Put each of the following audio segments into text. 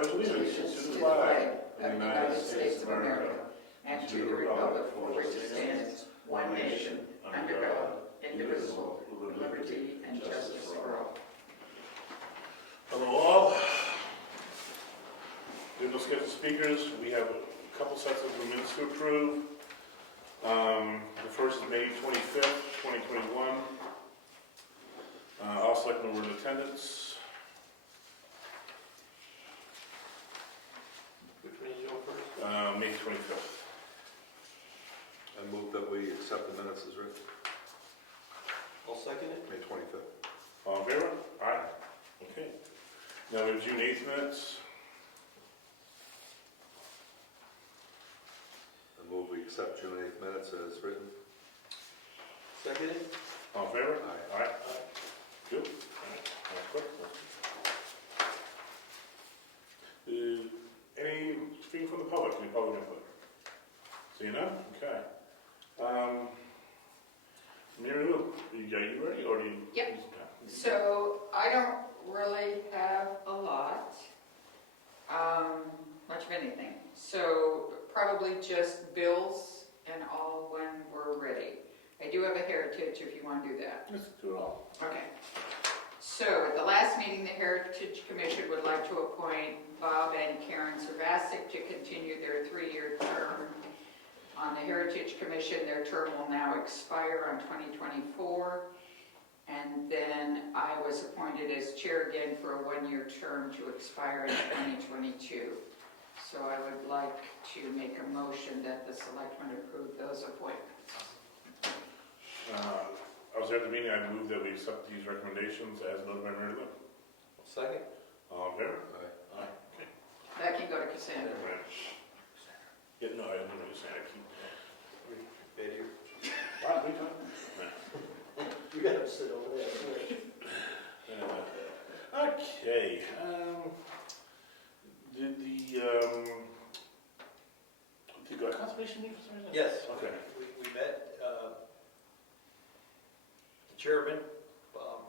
pledge allegiance to the flag of the United States of America and to the republic for which it stands, one nation, under God, indivisible, with liberty and justice for all. Hello all. We'll just get the speakers. We have a couple sets of minutes to approve. The first is May 25th, 2021. All selectmen were in attendance. Which one is your first? May 25th. I move that we accept the minutes as written. I'll second it. May 25th. All in favor? Aye. Okay. Now we have June 8th minutes. I move we accept June 8th minutes as written. Second it. All in favor? Aye. Aye. Good. That's quick. Any speaking from the public? Any public input? Seeing none? Okay. Mary Lou, are you ready or do you? Yep. So I don't really have a lot, much of anything. So probably just bills and all when we're ready. I do have a heritage if you want to do that. Let's do it all. Okay. So at the last meeting, the Heritage Commission would like to appoint Bob and Karen Servasic to continue their 3-year term on the Heritage Commission. Their term will now expire on 2024. And then I was appointed as chair again for a 1-year term to expire in 2022. So I would like to make a motion that the selectmen approve those appointments. I was at the meeting. I moved that we accept these recommendations as noted by Mary Lou. Second. All in favor? Aye. Aye. Okay. That can go to Cassandra. Yeah, no, I don't know what you're saying. I keep. Bed here. What? We talking? You got to sit over there. Okay. Did the conservation meet for some reason? Yes. Okay. We met, the chairman, Bob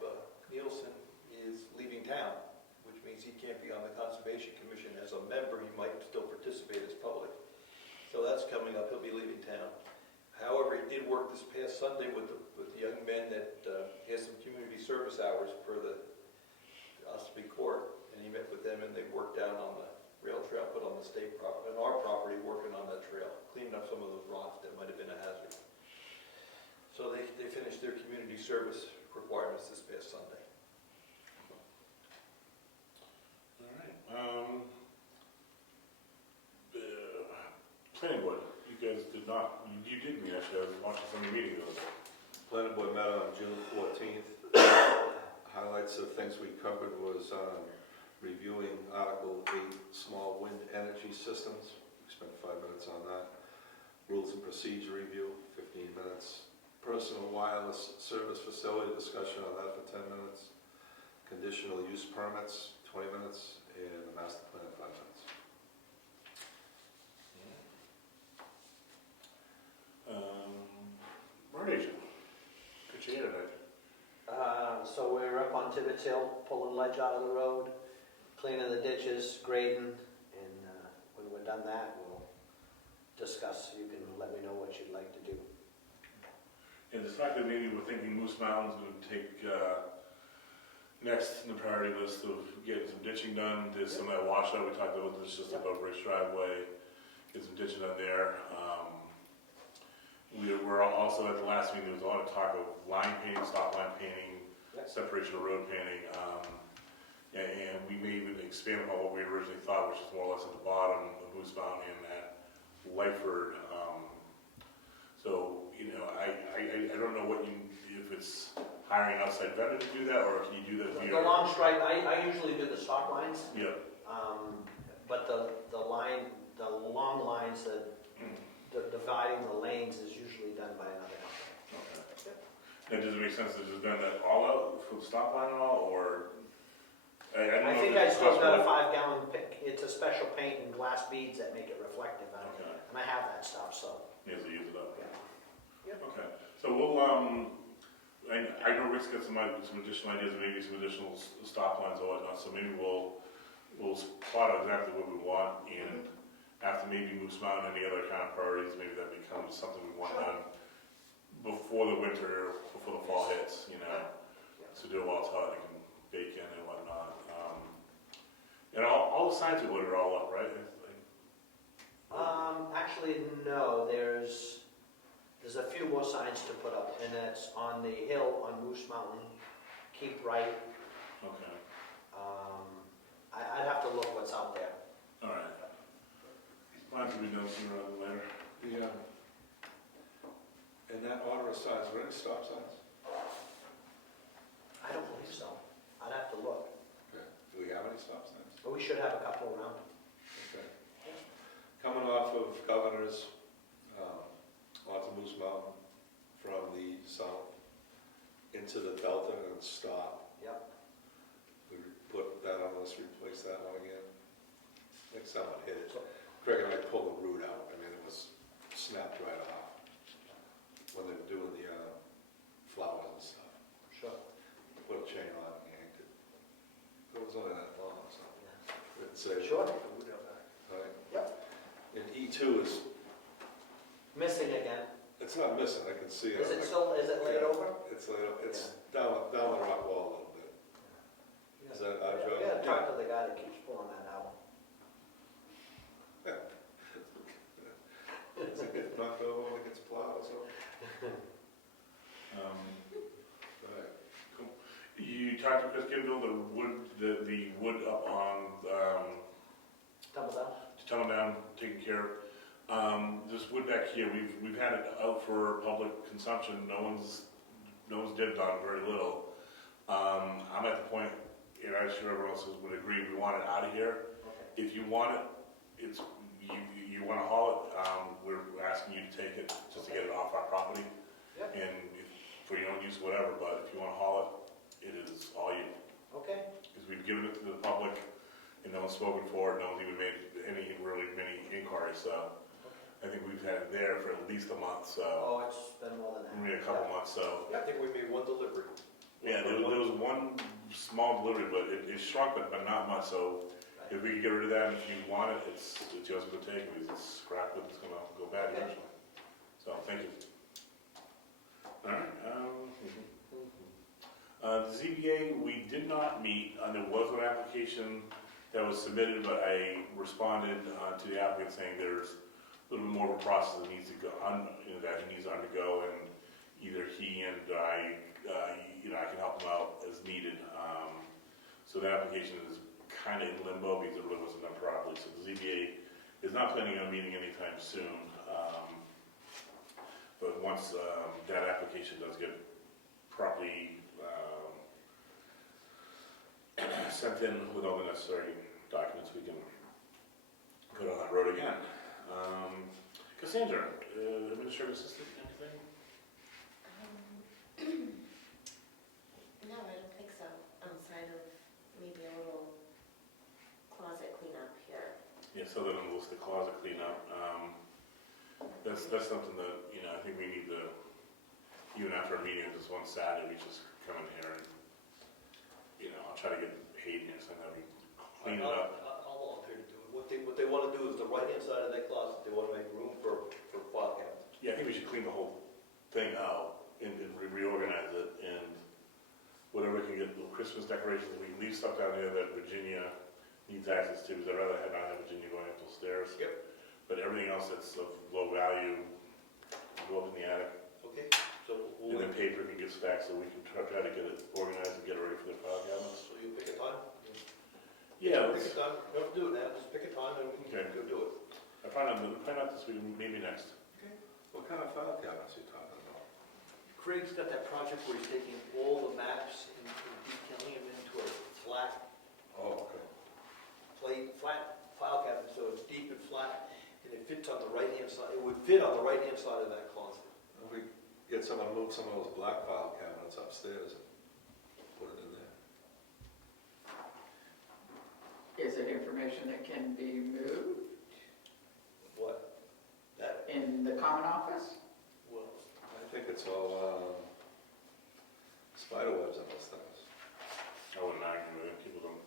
Nielsen, is leaving town, which means he can't be on the Conservation Commission as a member. He might still participate as public. So that's coming up. He'll be leaving town. However, he did work this past Sunday with the young men that has some community service hours per the Ospey Court, and he met with them and they worked down on the rail trail put on the state property, on our property, working on that trail, cleaning up some of those rocks that might have been a hazard. So they finished their community service requirements this past Sunday. All right. Planning board. You guys did not. You did meet actually. I was watching some of your meetings over there. Planning board met on June 14th. Highlights of things we covered was reviewing Article 8, small wind energy systems. We spent 5 minutes on that. Rules and procedure review, 15 minutes. Personal wireless service facility discussion on that for 10 minutes. Conditional use permits, 20 minutes. And the master plan, 5 minutes. Road agent. Good to hear that. So we're up on Tibbetts Hill, pulling ledge out of the road, cleaning the ditches, grading, and when we're done that, we'll discuss. You can let me know what you'd like to do. And the fact that maybe we're thinking Moose Mountain's going to take next in the priority list of getting some ditching done. There's some of that washout we talked about. This just above Rich driveway. Get some ditching done there. We were also at the last meeting. There was a lot of talk of line painting, stop line painting, separation of road painting, and we may even expand upon what we originally thought, which is more or less at the bottom of Moose Mountain and at Lyford. So you know, I don't know what if it's hiring an outside vendor to do that, or can you do that via The long stripe, I usually do the stop lines. Yeah. But the long lines that dividing the lanes is usually done by another company. Okay. Now, does it make sense to just done that all out for the stop line and all, or? I think I still got a 5-gallon pick. It's a special paint and glass beads that make it reflective, Okay. and I have that stuff. So. Yeah, so use it up. Yeah. Yep. Okay. So we'll I know Rick's got some additional ideas, maybe some additional stop lines or whatnot. So maybe we'll we'll plot out exactly what we want, and after maybe Moose Mountain, any other kind of priorities, maybe that becomes something we want done before the winter, before the fall hits, you know, so do it while it's hot, it can bake in and whatnot. And all the signs we ordered are all up, right? It's like- Actually, no, there's a few more signs to put up, and that's on the hill on Moose Mountain, keep right. Okay, I'd have to look what's out there. all right. Plans will be done sooner rather than later. And that order of signs, are there any stop signs? I don't believe so. I'd have to look, Okay. Do we have any stop signs? but we should have a couple around. Okay. Coming off of Governor's, onto Moose Mountain from the south into the Delta and stop. Yep. We put that on, let's replace that one again. I think someone hit it. Craig and I pulled the root out, I mean, it was snapped right off when they were doing the flowers and stuff. Sure. Put a chain on it and yanked it. It was only that long, so. It's a. Sure. Right. Yep. And E2 is, Missing again. it's not missing, I can see it. Is it still, is it laid Yeah. over? It's laid, it's down the rock wall a little bit. Is that our job? We gotta talk to the guy that keeps pulling that out. Does it get knocked over when it gets plowed or something? Right. You talked to Chris Gimble, the wood up on, Double down? Tunnel Down, taken care of. This wood back here, we've had it out for public consumption, no one's dipped on very little. I'm at the point, and I'm sure everyone else would agree, we want it out of here. Okay. If you want it, you wanna haul it, we're asking you to take it, just to get it off our property. Yep. And for your own use, whatever, but if you wanna haul it, it is all you. Okay. Because we've given it to the public, and no one's spoken for it, no one's even made many inquiries, so I think we've had it there for at least a month, so, Oh, it's been more than that. maybe a couple months, so. I think we made one delivery. Yeah, there was one small delivery, but it shrunk, but not much, so Right. if we could get rid of that, and if you want it, it's yours to take, because it's scrap, but it's gonna go bad Okay. eventually. So, thank you. All right, the ZBA, we did not meet, there was an application that was submitted, but I responded to the applicant saying there's a little bit more of a process that needs to go on, that he needs to undergo, and either he and I, I can help him out as needed. So the application is kind of in limbo because it really wasn't done properly. So the ZBA is not planning on meeting anytime soon. But once that application does get properly sent in with all the necessary documents, we can put on that road again. Cassandra, administrative assistant, anything? No, I don't think so, outside of maybe a little closet cleanup here. Yeah, so then we'll list the closet cleanup. That's something that, I think we need to, even after our meeting, this one Saturday, we just come in here and, I'll try to get Hayden here so that we clean it up. I'll volunteer to do it. What they want to do is the right-hand side of that closet, they want to make room for file cabinets. Yeah, I think we should clean the whole thing out and reorganize it, and whatever we can get, little Christmas decorations, we can leave stuff down there that Virginia needs access to, because I'd rather not have Virginia going up those stairs. Yep. But everything else that's of low value, go up in the attic, Okay, so and then paper can get stacked, so we can try to get it organized and get it ready for the file cabinets. So you pick a time? Yeah, Pick a time, you don't have to do it now, just pick a time and we Okay. can go do it. I probably not this week, maybe next. What kind of file cabinets are you talking about? Craig's got that project where he's taking all the maps and detailing them into a flat Oh, okay. flat file cabinet, so it's deep and flat, and it fits on the right-hand side, it would fit on the right-hand side of that closet. If we get someone to move some of those black file cabinets upstairs and put it in there. Is it information that can be moved What? That, in the common office? well, I think it's all spider webs on those things. I wouldn't argue with it, people don't.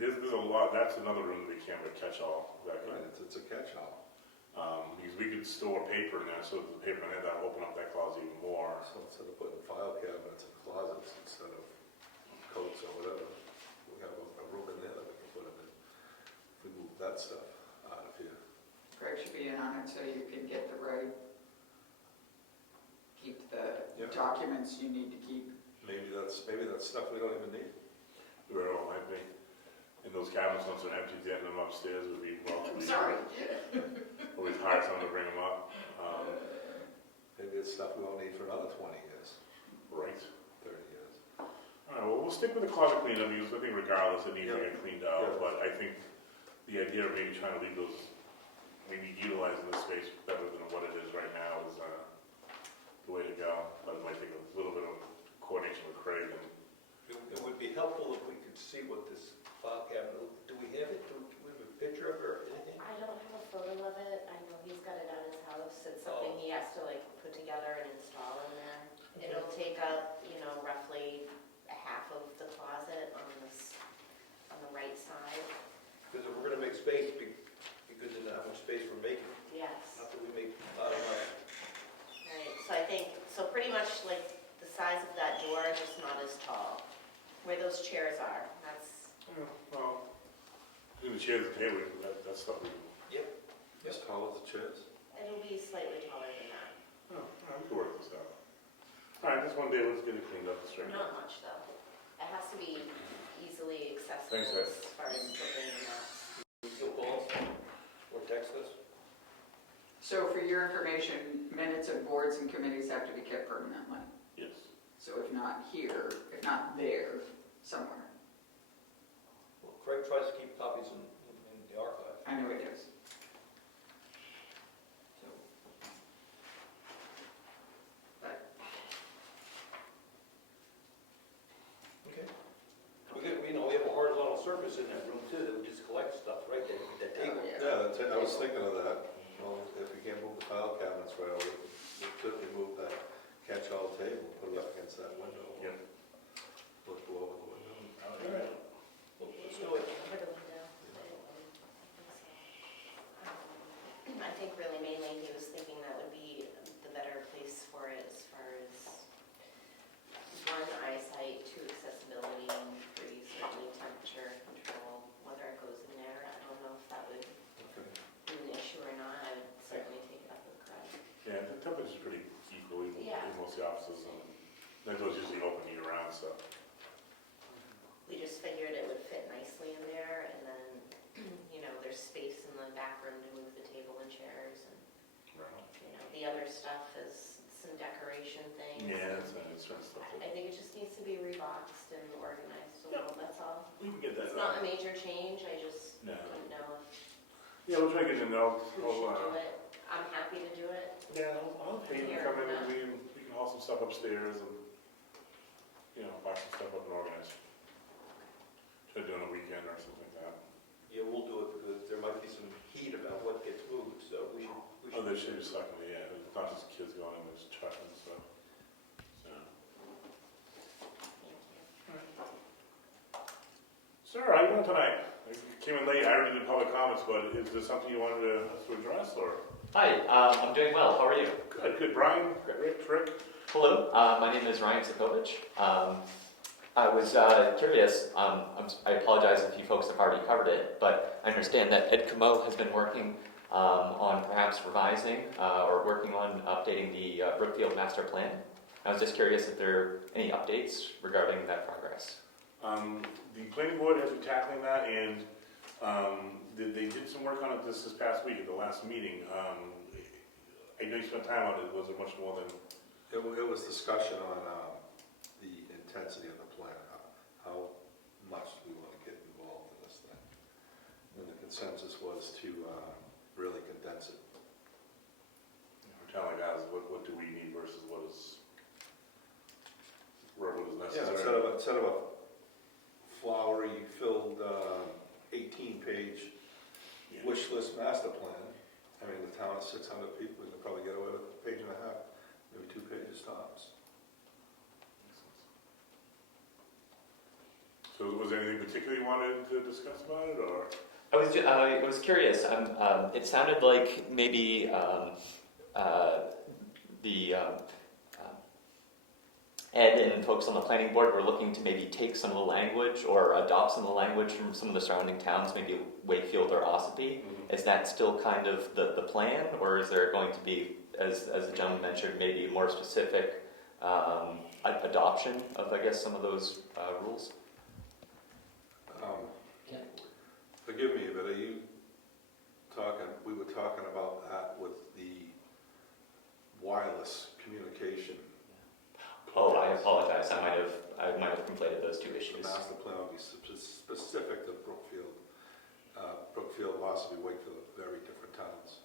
there's a lot, that's another room that they can't really catch all. That Right, can, it's a catch-all. because we could store paper in there, so the paper in there, that'll open up that closet even more. So instead of putting file cabinets in closets, instead of coats or whatever, we have a room in there that we can put them in. If we move that stuff out of here. Greg should be in on it so you can get the right, keep the Yeah. documents you need to keep. Maybe that's stuff we don't even need. Where it all might be. And those cabinets, once they're empty, getting them upstairs would be relatively. Sorry. Always hire someone to bring them up. Maybe it's stuff we won't need for another 20 years, Right. 30 years. All right, well, we'll stick with the closet cleanup, because I think regardless, it needs to Yeah. get cleaned out. Yeah. But I think the idea of maybe trying to leave those, maybe utilizing the space better than what it is right now is the way to go. But it might take a little bit of coordination with Craig. And It would be helpful if we could see what this file cabinet, do we have it? Do we have a picture of it or anything? I don't have a photo of it. I know he's got it at his house. It's something he has to like put together and install in there. It'll take up, roughly a half of the closet on the right side. Because if we're gonna make space, because of how much space we're making, Yes. not that we make a lot of money. Right, so I think, pretty much like the size of that door, just not as tall. Where those chairs are, that's, well, in the chairs and table, that's stuff we can. As tall as the chairs? it'll be slightly taller than that. Oh, all right, we can work this out. All right, just one day, let's get it cleaned up and straightened out. Not much though. It has to be easily accessible Thanks, guys. as far as looking and that. You'll call us or text us? So for your information, minutes of boards and committees have to be kept permanently. Yes. So if not here, if not there, somewhere. Well, Craig tries to keep copies in the archive. I know it is. So, but Okay. We have a horizontal surface in that room too, that we just collect stuff, right there, that table. yeah. I was thinking of that. Well, if we can't move the file cabinets right away, we could remove that catch-all table, put it up against that window. Yep. Look over the window. All right. Well, let's do it. Over the window. I think really mainly he was thinking that would be the better place for it as far as one, eyesight, two, accessibility, and three, certainly temperature control, whether it goes in there. I don't know if that would Okay. be an issue or not. I would certainly take it up with Craig. Yeah, the temperature's pretty equal in Yeah. most of the offices, and that door's usually open year-round, so. We just figured it would fit nicely in there, and then, there's space in the back room to move the table and chairs, and, the other stuff is some decoration things. Yeah, it's certain stuff. I think it just needs to be reboxed and organized a little, that's all. We can get that It's not a major change, I just No. didn't know Yeah, we'll try to get you know. if we should do it. I'm happy to do it. Yeah, I'll pay you to come in and we can haul some stuff upstairs and, box some stuff up and organize. Try to do it on a weekend or something like that. Yeah, we'll do it because there might be some heat about what gets moved, so we should. Oh, there should be something, yeah, it's not just kids going in, there's trucks and stuff. So. Thank you. Sir, how you doing tonight? You came in late, I already did public comments, but is there something you wanted us to address, or? Hi, I'm doing well. How are you? Good, Brian, Rick? Hello, my name is Ryan Zakovich. I was curious, I apologize if you folks have already covered it, but I understand that Ed Comeau has been working on perhaps revising or working on updating the Brookfield master plan. I was just curious if there are any updates regarding that progress. The planning board has been tackling that, and they did some work on it this past week at the last meeting. I know you spent time on it. Was it much more than? It was discussion on the intensity of the plan, how much we want to get involved in this thing. And the consensus was to really condense it. We're telling guys what do we need versus what is Yeah, necessary. instead of a flowery filled 18-page wish list master plan. I mean, the town is 600 people, we can probably get away with a page and a half, maybe 2 pages tops. So was there anything particular you wanted to discuss about it, or? I was curious. It sounded like maybe the Ed and folks on the planning board were looking to maybe take some of the language or adopt some of the language from some of the surrounding towns, maybe Wakefield or Ossipee. Mm-hmm. Is that still kind of the plan, or is there going to be, as the gentleman mentioned, maybe a more specific adoption of, I guess, some of those rules? Forgive me, but we were talking about that with the wireless communication. Oh, I apologize. I might have conflated those two The issues. master plan will be specific to Brookfield. Brookfield, Ossipee, Wakefield, are very different towns.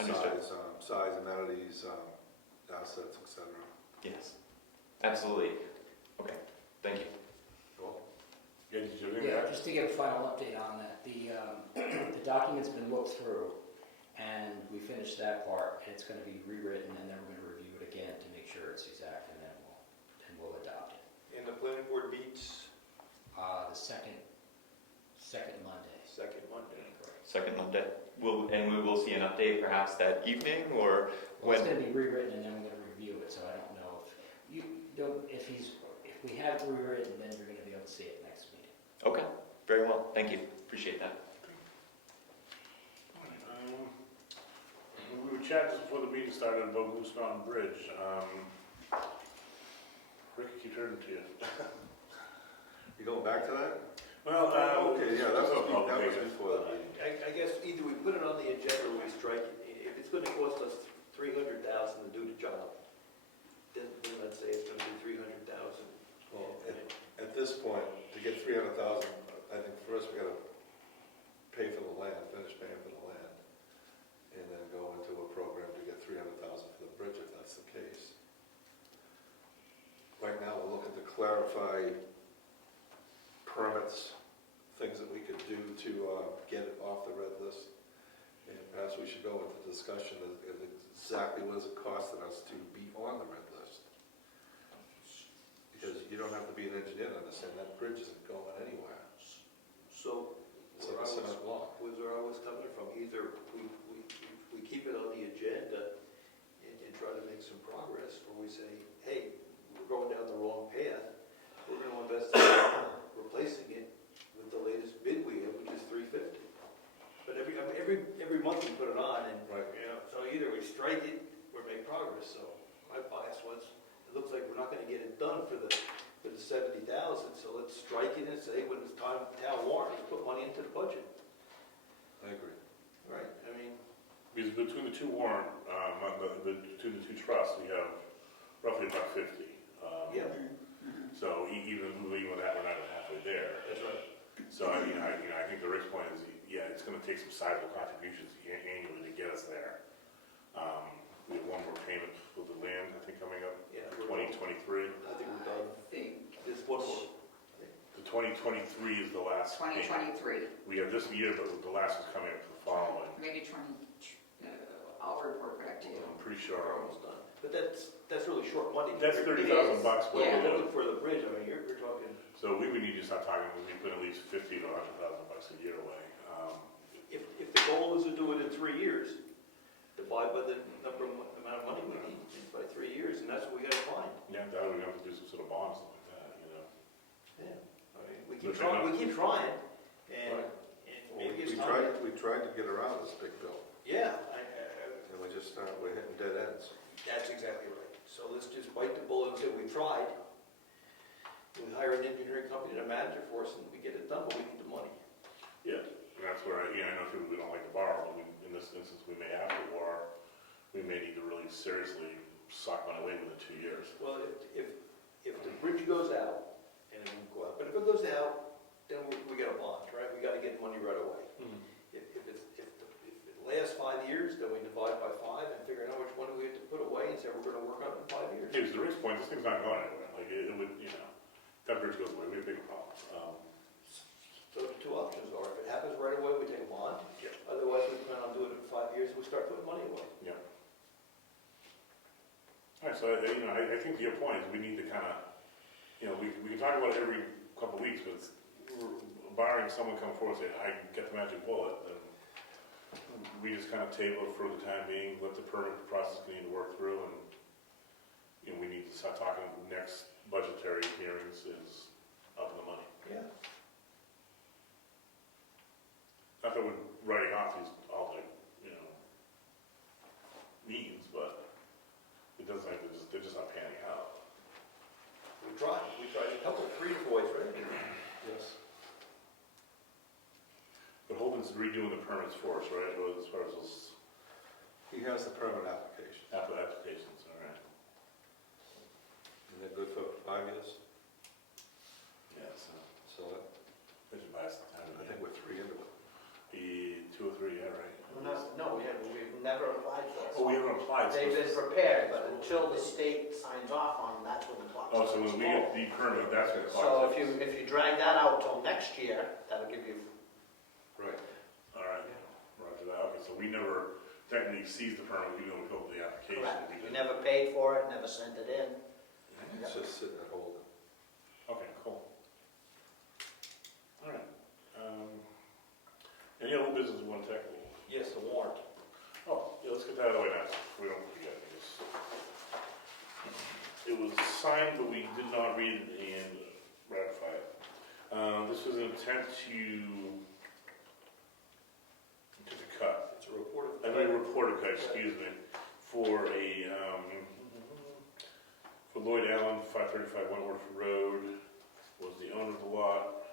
Understood. Size, amenities, assets, etc. Yes, absolutely. Okay, thank you. Cool. Yeah, did you do Yeah, that? just to give a final update on that, the document's been looked through, and we finished that part, and it's gonna be rewritten, and then we're gonna review it again to make sure it's exact, and then we'll adopt it. And the planning board meets The second Monday. second Monday. Second Monday. And we will see an update perhaps that evening, or Well, it's when? gonna be rewritten, and then we're gonna review it, so I don't know if we have it rewritten, then you're gonna be able to see it next meeting. Okay, very well. Thank you. Appreciate that. We were chatting just before the meeting started about Moose Mountain Bridge. Rick, I keep turning to you. You going back to that? Well, Okay, yeah, that was before the Well, meeting. I guess either we put it on the agenda or we strike it. If it's gonna cost us $300,000 to do the job, then let's say it's gonna be $300,000. Well, at this point, to get 300,000, I think first we gotta pay for the land, finish paying for the land, and then go into a program to get 300,000 for the bridge, if that's the case. Right now, we're looking to clarify permits, things that we could do to get it off the red list. And perhaps we should go into discussion of exactly what is it costing us to be on the red list. Because you don't have to be an engineer to understand that bridge isn't going anywhere. So It's like a cement block. was where I was coming from, either we keep it on the agenda and try to make some progress, or we say, hey, we're going down the wrong path, we're gonna invest in replacing it with the latest bid we have, which is $350. But every month we put it on, and, Right. so either we strike it or make progress, so my bias was, it looks like we're not gonna get it done for the 70,000, so let's strike it and say, when it's time, town warrant, let's put money into the budget. I agree. Right, I mean, because between the two warrant, between the two trusts, we have roughly about 50. yeah, So even with that, we're not halfway there. that's right. So I think the Rick's point is, yeah, it's going to take some sizable contributions annually to get us there. We have one more payment for the land, I think, coming up Yeah, in 2023. I think we're done. I think There's one more. The 2023 is the last payment. 2023, We have this year, but the last is coming up for the following. maybe I'll report back to you. I'm pretty We're sure. almost done. But that's really short money. That's It $30,000 is. bucks. Well, Yeah. we're looking for the bridge, I mean, you're talking, So we would need to start talking, we put at least 50 to 100,000 bucks a year away. if the goal is to do it in 3 years, divide by the amount of money we need by 3 years, and that's what we gotta find. Yeah, that would have to do some sort of bond, something like that, you know. Yeah, I mean, we But keep trying, and Right. Well, maybe we it's time. we tried to get around this big bill, Yeah, and we're hitting dead ends. that's exactly right. So let's just bite the bullet and say we tried. We hire an engineering company to manage it for us, and we get it done, but we need the money. Yeah, and that's where, I know people, we don't like to borrow, but in this instance, we may have to, or we may need to really seriously sock money away within 2 years. Well, if the bridge goes out, and it won't go out, but if it goes out, then we got a bond, right? We gotta get money right away. If it lasts 5 years, then we divide by 5 and figure out how much money we have to put away and say we're gonna work on it in 5 years. Yeah, because the Rick's point, this thing's not going anywhere, like, it would, that bridge goes away, we have bigger problems. So the two options are, if it happens right away, we take a bond. Yeah. Otherwise, we plan on doing it in 5 years, and we start putting money away. Yeah. All right, so, I think to your point is we need to kind of, we can talk about it every couple of weeks, but barring someone come forward and say, I get the magic bullet, then we just kind of table it for the time being, let the permit process continue to work through, and, you know, we need to start talking, next budgetary hearings is up in the money. Yeah. Not that we're writing off these alternate, you know, means, but it doesn't like they're just not panning out. We tried a couple, 3 boys, right? Yes. But Holden's redoing the permits for us, right, as far as those He has the permit application, applications, all right? and they're good for 5 years, Yeah, so, so we should buy some time. I think we're 3 into it. Be 2 or 3, yeah, right? No, we've never applied for it. Oh, we haven't applied. so They've been it's- prepared, but until the state signs off on them, that's when the clock Oh, starts. so when we get the permit, that's what the So clock if you drag that out till next year, that'll give you, Right. All right, roger that, okay, so we never technically seized the permit, we only filled the application. correct. We We did- never paid for it, never sent it in. It's just sitting at Holden. Okay, cool. All right. Any other business you want to tackle? Yes, the warrant. Oh, yeah, let's get that out of the way now, so we don't forget. It was signed, but we did not read it and ratify it. This was an attempt to cut, It's a report of. I mean, reporter cut, excuse me, for a, for Lloyd Allen, 535 Wentworth Road, was the owner of the lot,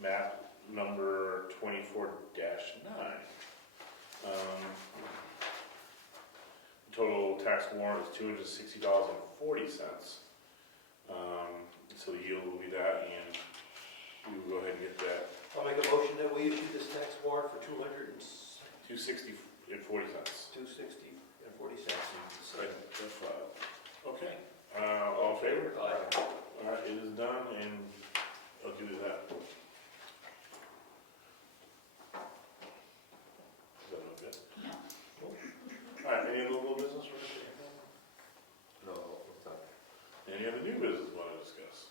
map number 24-9. Total tax warrant is $260.40. So the yield will be that, and we will go ahead and get that, I'll make a motion that we issue this tax warrant for $260.40. $260.40. That's filed. Okay, all in favor? Aye. All right, it is done, and I'll do that. Is that all good? No. All right, any other little business for Mr. No, what's that? Any other new business you want to discuss?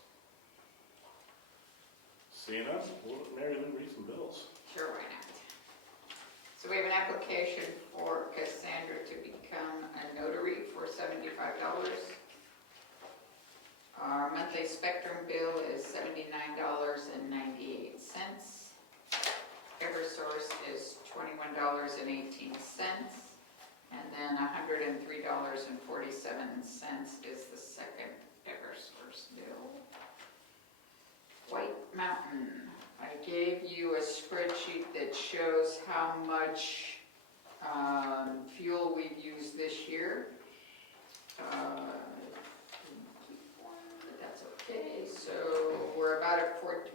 Seeing none, we'll let Mary Lou read some bills. Sure, why not? So we have an application for Cassandra to become a notary for $75. Our monthly Spectrum bill is $79.98. Eversource is $21.18. And then $103.47 is the second Eversource bill. White Mountain, I gave you a spreadsheet that shows how much fuel we've used this year. But that's okay, so we're about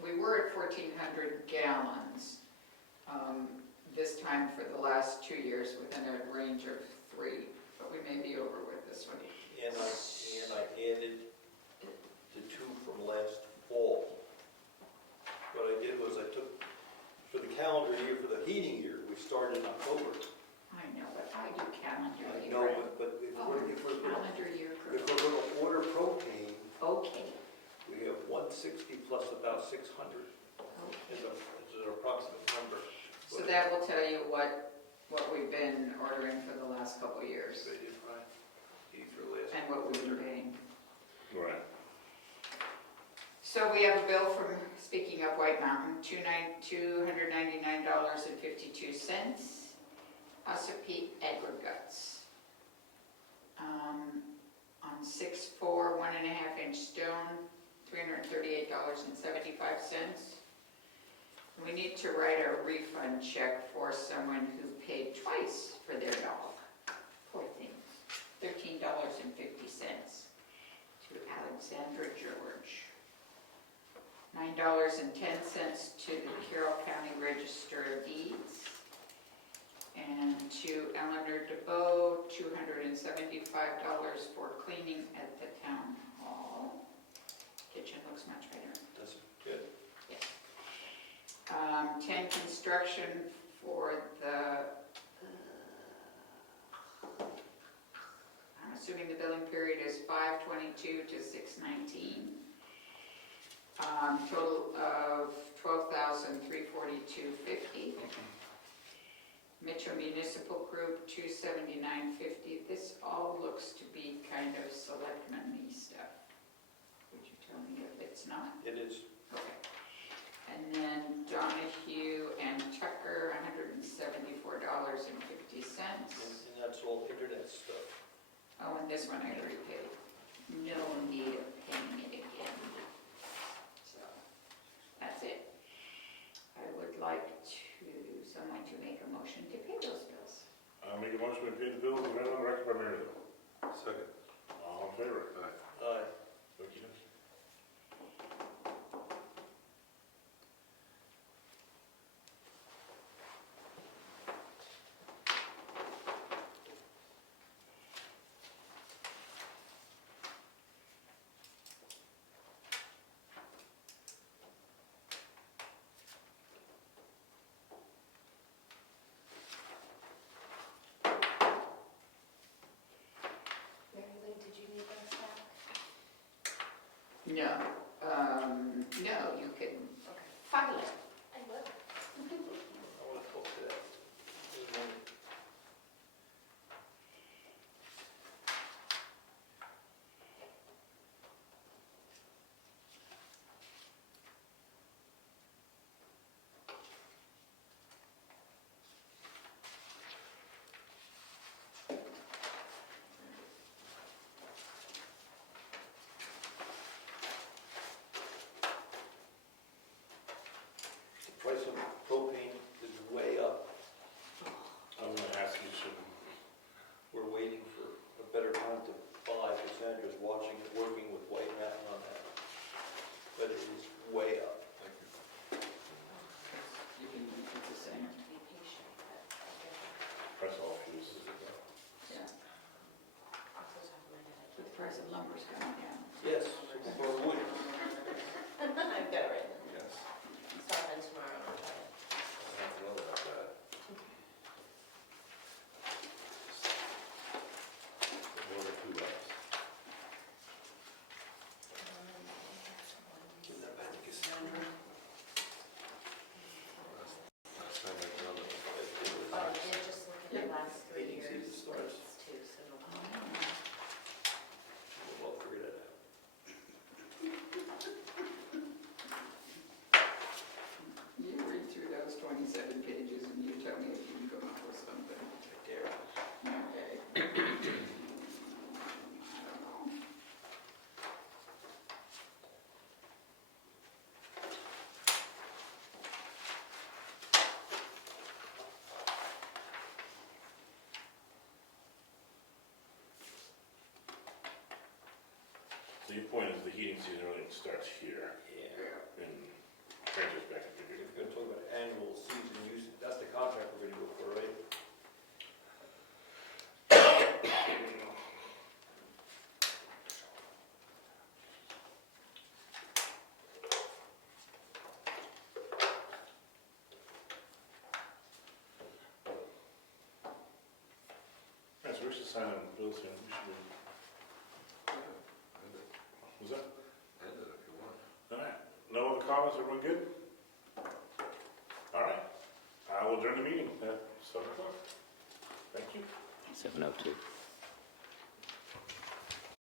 we were at 1,400 gallons this time for the last 2 years, within a range of 3, but we may be over with this one. And I added the 2 from last fall. What I did was I took, for the calendar year, for the heating year, we started in October. I know, but I do calendar I year. know, but if we're Calendar year. going to order propane, Okay. we have 160 plus about 600 Okay. is an approximate number. So that will tell you what we've been ordering for the last couple of years They did fine. For last. and what we've been paying. Right. So we have a bill from, speaking of White Mountain, $299.52. Ossipee Aggregates. On 6'4", 1.5-inch stone, $338.75. We need to write a refund check for someone who paid twice for their dog. Poor thing. $13.50 to Alexandra George. $9.10 to the Carroll County Register of Deeds. And to Eleanor DeBoe, $275 for cleaning at the town hall. Kitchen looks much better. That's good. 10 construction for the, I'm assuming the billing period is 5/22 to 6/19. total of $12,342.50. Metro Municipal Group, $279.50. This all looks to be kind of selectmen-y stuff. Would you tell me if it's not? It is. Okay. And then Donahue and Tucker, $174.50. And that's all internet stuff. Oh, and this one I already paid. No need of paying it again. So, that's it. I would like someone to make a motion to pay those bills. I'll make a motion to pay the bills and read on the record by Mary Jo. Second. All in favor? Aye. Aye. Okey-dokey. Mary Lou, did you need those back? No, no, you can file it. I will. I want to talk to that. There's one. The price of propane is way up. I'm gonna ask you some, We're waiting for a better time to buy, because Sandra's watching it, working with White Mountain on that. But it is way up. Thank you. You can, it's the same. Be patient, but press all fuses. Yeah, off the top of my head, but the price of lumber's coming down. Yes, for wood. I've got it written. Yes. Stop in tomorrow, I'll try it. I don't know about that. More than 2 bucks. Give that back to Cassandra. Last time I done it. Oh, and just look at the last 3 Meeting years. season starts. It's two, so no We'll all figure that out. You read through those 27 pages and you tell me if you can come up with something. Right there. Okay. I don't know. So your point is the heating season really starts here Yeah. in retrospect. If you're gonna talk about annual season use, that's the contract we're gonna go for, right? Right, so we should sign on bills here. We should, End it. was that? End it if you want. All right. No other comments? Everyone good? All right. I will adjourn the meeting at 7 o'clock. Thank you. 7:02.